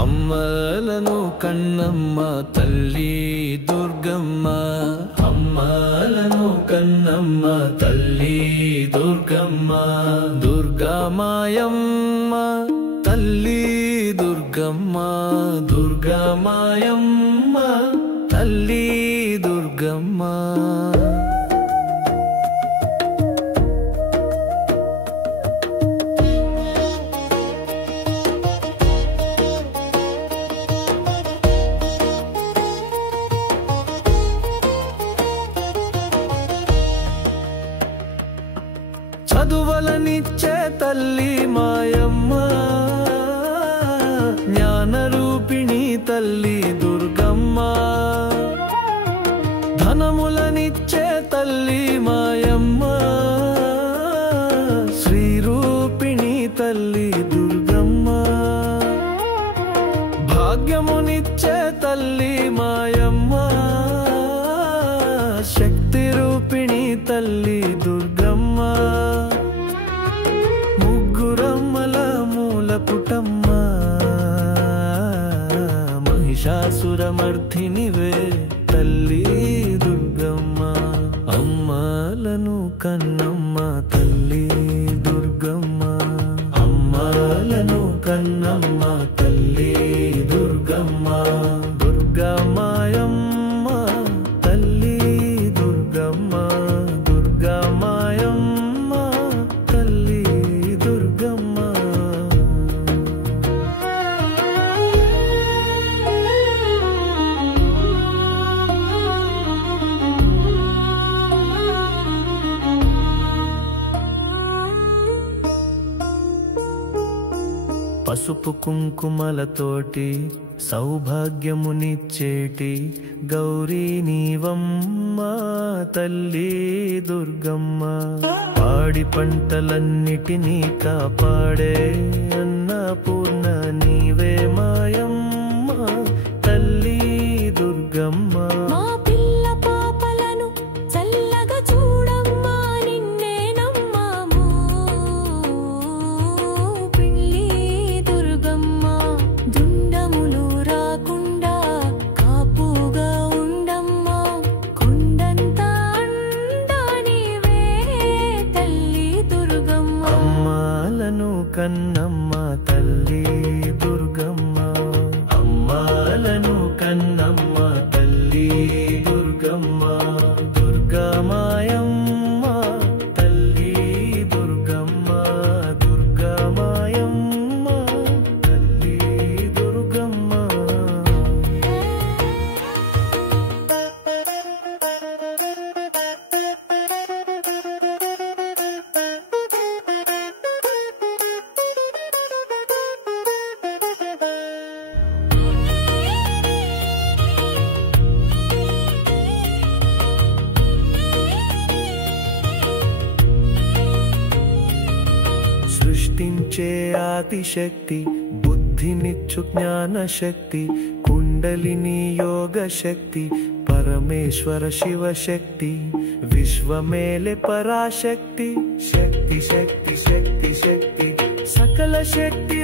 అమ్మలను కన్నమ్మ తల్లి దుర్గమ్మ, అమ్మలను కన్నమ్మ తల్లి దుర్గమ్మ, దుర్గామాయమ్మ తల్లి దుర్గమ్మ, దుర్గామాయమ్మ తల్లి దుర్గమ్మ. చదువలనిచ్చే తల్లి మాయమ్మ, జ్ఞానరూపిణి తల్లి దుర్గమ్మ, ధనములనిచ్చే తల్లి మాయమ్మ, శ్రీరూపిణి తల్లి దుర్గమ్మ, భాగ్యమునిచ్చే తల్లి మాయమ్మ, శక్తి రూపిణి తల్లి దుర్గమ్మ, ముగ్గురమ్మల మూల పుటమ్మ, మహిషాసురమర్ధినివే తల్లి దుర్గమ్మ. అమ్మలను కన్నమ్మ తల్లి దుర్గమ్మ, అమ్మలను కన్నమ్మ తల్లి దుర్గమ్మ, దుర్గామాయమ్మ తల్లి దుర్గమ్మ, దుర్గామాయమ్మ తల్లి దుర్గమ్మ. పసుపు కుంకుమలతోటి సౌభాగ్యమునిచ్చేటి గౌరీ నీవమ్మ తల్లి దుర్గమ్మ, పాడి పంటలన్నిటినీ కాపాడే అన్నపూర్ణ నీవే మాయమ్మ తల్లి దుర్గమ్మ. కన్నమ్మ తల్లి దుర్గమ్మ, అమ్మలను కన్నమ్మ తల్లి దుర్గమ్మ, దుర్గామాయమ్మ తల్లి దుర్గమ్మ, దుర్గామాయమ్మ తల్లి దుర్గమ్మ. సృష్టించే ఆదిశక్తి, బుద్ధినిచ్చు జ్ఞానశక్తి, కుండలిని యోగ శక్తి, పరమేశ్వర శివశక్తి, విశ్వమేలే పరాశక్తి, శక్తి శక్తి శక్తి శక్తి, సకల శక్తి